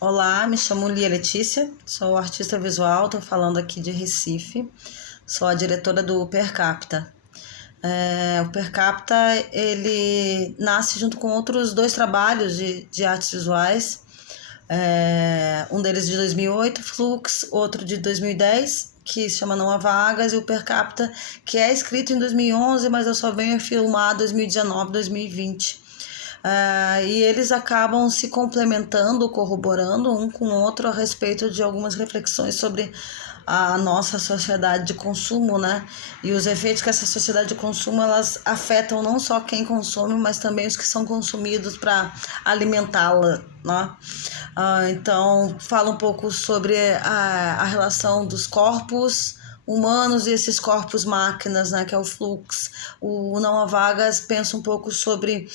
Olá, me chamo Lia Letícia, sou artista visual, estou falando aqui de Recife, sou a diretora do Per Capita. O Per Capita, ele nasce junto com outros dois trabalhos de artes visuais, um deles de 2008, Flux, outro de 2010, que se chama Não Há Vagas, e o Per Capita, que é escrito em 2011, mas eu só venho filmar 2019, 2020. E eles acabam se complementando, corroborando um com o outro a respeito de algumas reflexões sobre a nossa sociedade de consumo, né? E os efeitos que essa sociedade de consumo elas afetam não só quem consome, mas também os que são consumidos para alimentá-la, né? Então, fala um pouco sobre a relação dos corpos humanos e esses corpos máquinas, né, que é o Flux. O Não Há Vagas pensa um pouco sobre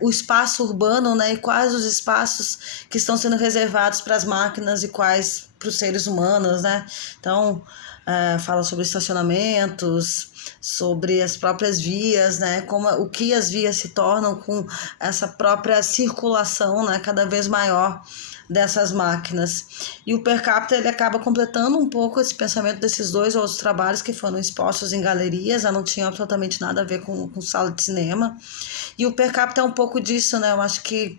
o espaço urbano, né, e quais os espaços que estão sendo reservados para as máquinas e quais para os seres humanos, né? Então, fala sobre estacionamentos, sobre as próprias vias, né? O que as vias se tornam com essa própria circulação, né? Cada vez maior dessas máquinas. E o Per Capita ele acaba completando um pouco esse pensamento desses dois outros trabalhos que foram expostos em galerias, não tinham absolutamente nada a ver com sala de cinema. E o Per Capita é um pouco disso, né? Eu acho que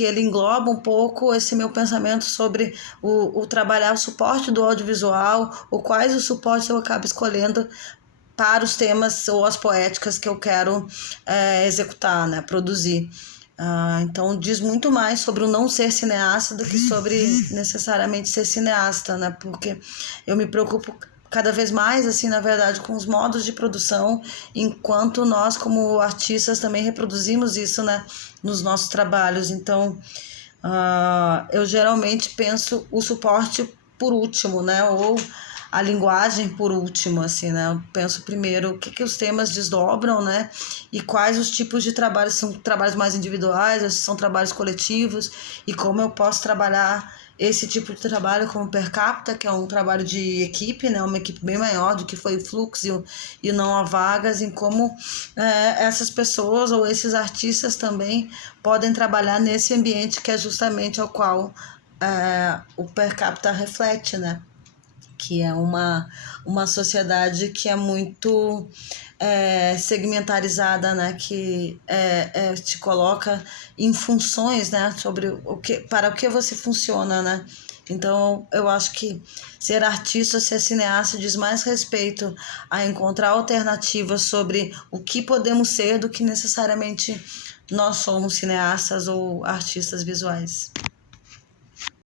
ele engloba um pouco esse meu pensamento sobre o trabalhar o suporte do audiovisual, ou quais os suportes eu acabo escolhendo para os temas ou as poéticas que eu quero executar, né? Produzir. Então diz muito mais sobre o não ser cineasta do que sobre necessariamente ser cineasta, né? Porque eu me preocupo cada vez mais, assim, na verdade, com os modos de produção, enquanto nós, como artistas, também reproduzimos isso, né, nos nossos trabalhos. Então, eu geralmente penso o suporte por último, né, ou a linguagem por último, assim, né? Eu penso primeiro o que os temas desdobram, né? E quais os tipos de trabalhos, são trabalhos mais individuais, ou são trabalhos coletivos, e como eu posso trabalhar esse tipo de trabalho como Per Capita, que é um trabalho de equipe, né? Uma equipe bem maior do que foi o Flux e o Não Há Vagas, em como essas pessoas ou esses artistas também podem trabalhar nesse ambiente que é justamente ao qual o Per Capita reflete, né? Que é uma sociedade que é muito segmentarizada, né? Que te coloca em funções, né? Sobre para o que você funciona, né? Então, eu acho que ser artista, ser cineasta diz mais respeito a encontrar alternativas sobre o que podemos ser do que necessariamente nós somos cineastas ou artistas visuais.